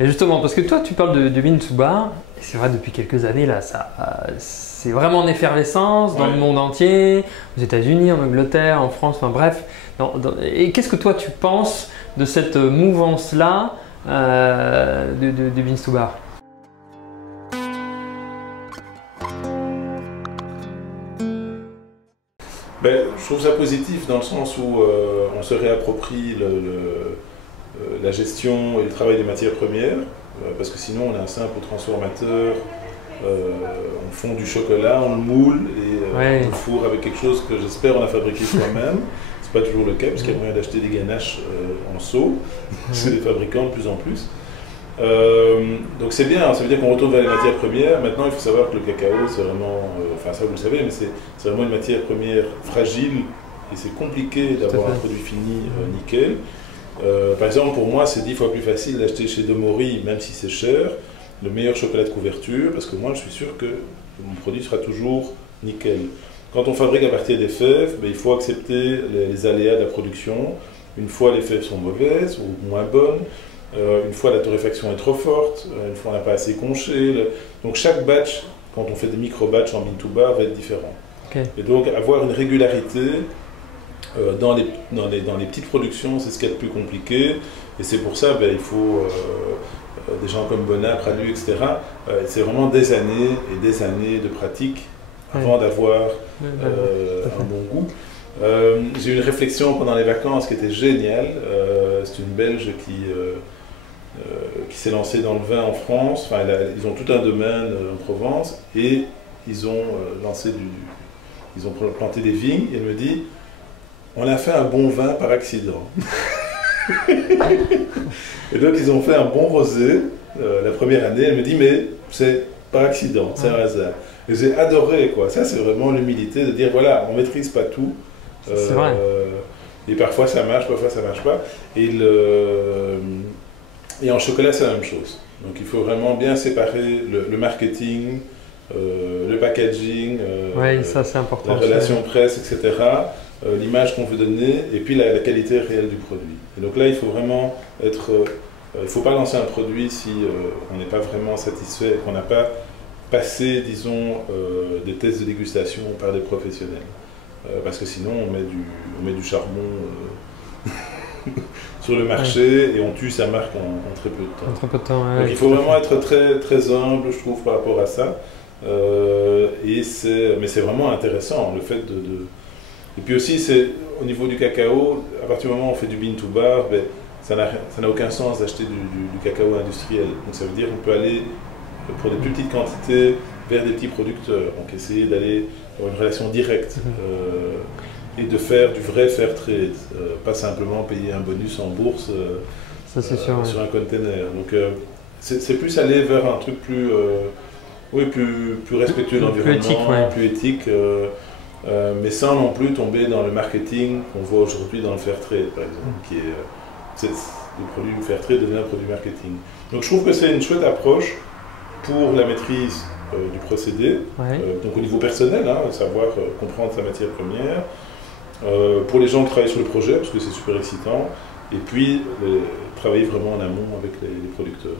Et justement, parce que toi, tu parles de bean to bar, et c'est vrai, depuis quelques années, là, c'est vraiment en effervescence dans le monde entier, aux États-Unis, en Angleterre, en France, enfin bref. Et qu'est-ce que toi, tu penses de cette mouvance-là de bean to bar? Ben, je trouve ça positif dans le sens où on se réapproprie la gestion et le travail des matières premières, parce que sinon on est un simple transformateur, on fond du chocolat, on le moule et on le fourre avec quelque chose que j'espère on a fabriqué soi-même. C'est pas toujours le cas, parce qu'il y a moyen d'acheter des ganaches en seau, chez les fabricants de plus en plus. Donc c'est bien, ça veut dire qu'on retourne vers les matières premières. Maintenant il faut savoir que le cacao c'est vraiment, enfin ça vous le savez, mais c'est vraiment une matière première fragile et c'est compliqué d'avoir un produit fini nickel. Par exemple pour moi c'est 10 fois plus facile d'acheter chez Demori, même si c'est cher, le meilleur chocolat de couverture, parce que moi je suis sûr que mon produit sera toujours nickel. Quand on fabrique à partir des fèves, ben, il faut accepter les aléas de la production. Une fois les fèves sont mauvaises ou moins bonnes, une fois la torréfaction est trop forte, une fois on n'a pas assez conché. Donc chaque batch, quand on fait des micro-batchs en bean to bar, va être différent. Et donc avoir une régularité dans les petites productions, c'est ce qui est le plus compliqué. Et c'est pour ça il faut des gens comme Bonnat, Pralu, etc. C'est vraiment des années et des années de pratique avant d'avoir un bon goût. J'ai eu une réflexion pendant les vacances qui était géniale. C'est une Belge qui s'est lancée dans le vin en France. Enfin, ils ont tout un domaine en Provence et ils ont ils ont planté des vignes. Et elle me dit, on a fait un bon vin par accident. Et donc ils ont fait un bon rosé la première année. Elle me dit, mais c'est par accident, c'est un hasard. Et j'ai adoré quoi. Ça c'est vraiment l'humilité de dire voilà, on maîtrise pas tout. C'est vrai. Et parfois ça marche, parfois ça marche pas. Et en chocolat c'est la même chose. Donc il faut vraiment bien séparer le marketing, le packaging, ça c'est important. la relation presse, etc. L'image qu'on veut donner et puis la qualité réelle du produit. Et donc là il faut vraiment être... il ne faut pas lancer un produit si on n'est pas vraiment satisfait, qu'on n'a pas passé, disons, des tests de dégustation par des professionnels. Parce que sinon on met du charbon sur le marché et on tue sa marque en très peu de temps. En très peu de temps, donc il faut vraiment être très, très humble, je trouve, par rapport à ça. Mais c'est vraiment intéressant, le fait de... Et puis aussi, au niveau du cacao, à partir du moment où on fait du bean to bar, ça n'a aucun sens d'acheter du cacao industriel. Donc ça veut dire qu'on peut aller pour des plus petites quantités vers des petits producteurs. Donc essayer d'aller dans une relation directe et de faire du vrai fair trade, pas simplement payer un bonus en bourse sur un container. Donc c'est plus aller vers un truc plus respectueux de l'environnement, plus éthique, mais sans non plus tomber dans le marketing qu'on voit aujourd'hui dans le fair trade, par exemple, le produit du fair trade devient un produit marketing. Donc je trouve que c'est une chouette approche pour la maîtrise du procédé, donc au niveau personnel, savoir comprendre sa matière première, pour les gens qui travaillent sur le projet, parce que c'est super excitant, et puis travailler vraiment en amont avec les producteurs.